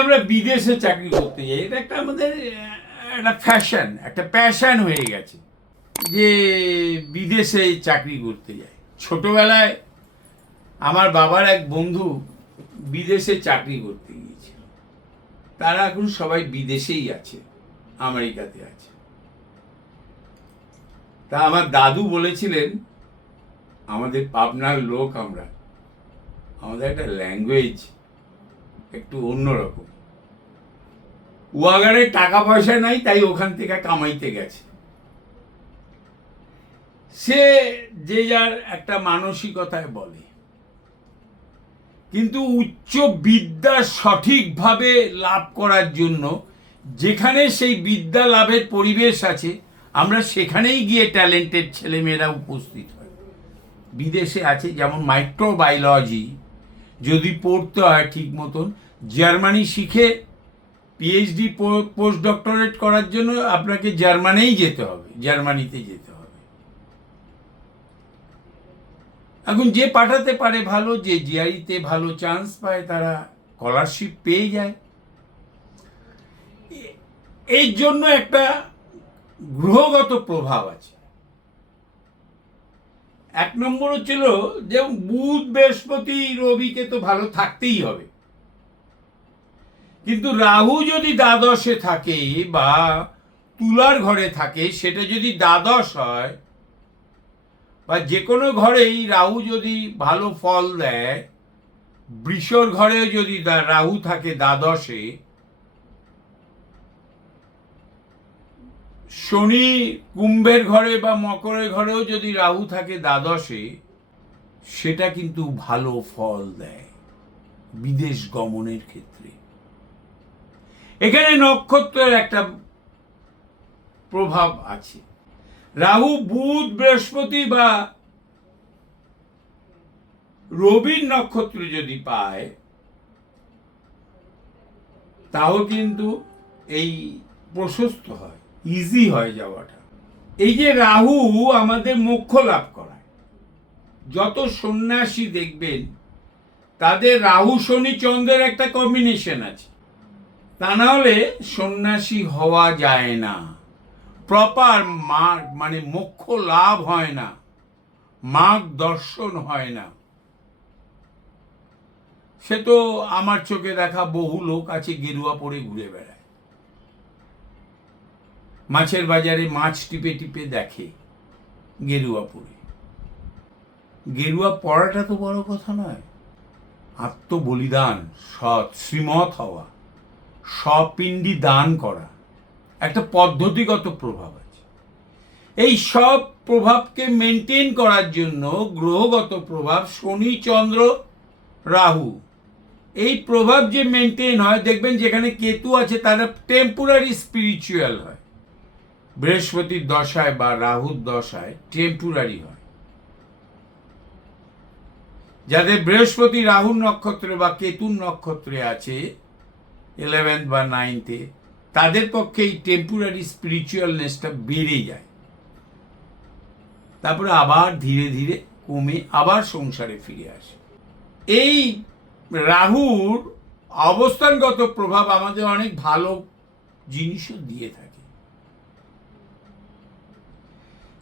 আমরা বিদেশে চাকরি করতে যাই, এটা একটা আমাদের একটা ফ্যাশন, একটা প্যাশন হয়ে গেছে যে বিদেশে চাকরি করতে যাই। ছোটবেলায় আমার বাবার এক বন্ধু বিদেশে চাকরি করতে গিয়েছিল, তারা এখন সবাই বিদেশেই আছে, আমেরিকাতে আছে। তা আমার দাদু বলেছিলেন, আমাদের পাবনার লোক আমরা, আমাদের একটা ল্যাঙ্গুয়েজ একটু অন্যরকম। ওয়াগারে টাকা পয়সা নাই, তাই ওখান থেকে কামাইতে গেছে। সে যে যার একটা মানসিকতায় বলে, কিন্তু উচ্চ বিদ্যা সঠিকভাবে লাভ করার জন্য যেখানে সেই বিদ্যা লাভের পরিবেশ আছে, আমরা সেখানেই গিয়ে ট্যালেন্টেড ছেলেমেয়েরা উপস্থিত হয়। বিদেশে আছে যেমন মাইক্রোবায়োলজি, যদি পড়তে হয় ঠিক মতন, জার্মানি শিখে পিএইচডি পোস্ট ডক্টরেট করার জন্য আপনাকে জার্মানিই যেতে হবে, জার্মানিতে যেতে হবে। এখন যে পাঠাতে পারে ভালো, যে জিআইতে ভালো চান্স পায় তারা স্কলারশিপ পেয়ে যায়। এই জন্য একটা গ্রহগত প্রভাব আছে। এক নম্বর হচ্ছিল যে বুধ বৃহস্পতি রবিকে তো ভালো থাকতেই হবে, কিন্তু রাহু যদি দ্বাদশে থাকে বা তুলার ঘরে থাকে, সেটা যদি দ্বাদশ হয় বা যে কোনো ঘরেই রাহু যদি ভালো ফল দেয়, বৃষর ঘরেও যদি রাহু থাকে দ্বাদশে, শনি কুম্ভের ঘরে বা মকরের ঘরেও যদি রাহু থাকে দ্বাদশে, সেটা কিন্তু ভালো ফল দেয় বিদেশ গমনের ক্ষেত্রে। এখানে নক্ষত্রের একটা প্রভাব আছে। রাহু বুধ বৃহস্পতি বা রবির নক্ষত্র যদি পায়, তাও কিন্তু এই প্রশস্ত হয়, ইজি হয়ে যাওয়াটা। এই যে রাহু আমাদের মোক্ষ লাভ করায়, যত সন্ন্যাসী দেখবেন তাদের রাহু শনি চন্দ্রের একটা কম্বিনেশন আছে, তা না হলে সন্ন্যাসী হওয়া যায় না। প্রপার মানে মোক্ষ লাভ হয় না, মার্গ দর্শন হয় না। সে তো আমার চোখে দেখা বহু লোক আছে গেরুয়া পরে ঘুরে বেড়ায়, মাছের বাজারে মাছ টিপে টিপে দেখে গেরুয়া পরে। গেরুয়া পড়াটা তো বড় কথা নয়, আত্মবলিদান, সৎ শ্রীমত হওয়া, সপিণ্ডি দান করা, একটা পদ্ধতিগত প্রভাব আছে। এই সব প্রভাবকে মেনটেন করার জন্য গ্রহগত প্রভাব শনি চন্দ্র রাহু, এই প্রভাব যে মেনটেন হয়, দেখবেন যেখানে কেতু আছে তারা টেম্পোরারি স্পিরিচুয়াল হয়। বৃহস্পতির দশায় বা রাহুর দশায় টেম্পোরারি হয়। যাদের বৃহস্পতি রাহুর নক্ষত্রে বা কেতুর নক্ষত্রে আছে 11th বা 9th-এ, তাদের পক্ষে এই টেম্পোরারি স্পিরিচুয়ালনেসটা বেড়ে যায়, তারপরে আবার ধীরে ধীরে কমে আবার সংসারে ফিরে আসে। এই রাহুর অবস্থানগত প্রভাব আমাদের অনেক ভালো জিনিসও দিয়ে থাকে।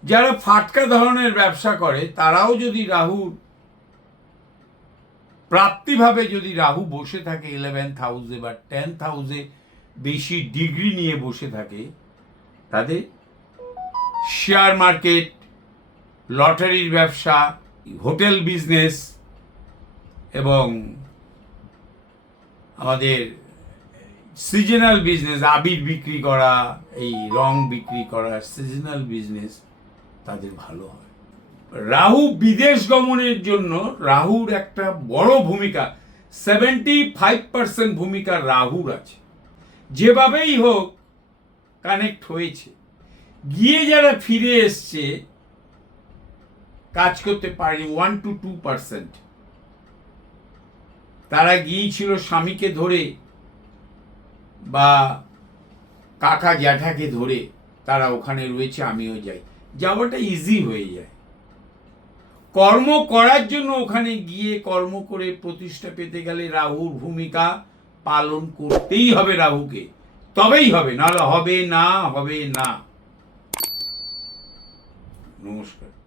যারা ফাটকা ধরনের ব্যবসা করে, তারাও যদি রাহুর প্রাপ্তিভাবে যদি রাহু বসে থাকে 11th হাউসে বা 10th হাউসে বেশি ডিগ্রি নিয়ে বসে থাকে, তাদের শেয়ার মার্কেট, লটারির ব্যবসা, হোটেল বিজনেস এবং আমাদের সিজনাল বিজনেস, আবির বিক্রি করা, এই রং বিক্রি করা, সিজনাল বিজনেস তাদের ভালো হয়। রাহু বিদেশ গমনের জন্য রাহুর একটা বড় ভূমিকা, 75% ভূমিকা রাহুর আছে। যেভাবেই হোক কানেক্ট হয়েছে, গিয়ে যারা ফিরে এসছে কাজ করতে পারেনি 1 to 2%, তারা গিয়েছিল স্বামীকে ধরে বা কাকা জ্যাঠাকে ধরে, তারা ওখানে রয়েছে, আমিও যাই, যাওয়াটা ইজি হয়ে যায়। কর্ম করার জন্য ওখানে গিয়ে কর্ম করে প্রতিষ্ঠা পেতে গেলে রাহুর ভূমিকা পালন করতেই হবে রাহুকে, তবেই হবে, নাহলে হবে না, হবে না। নমস্কার।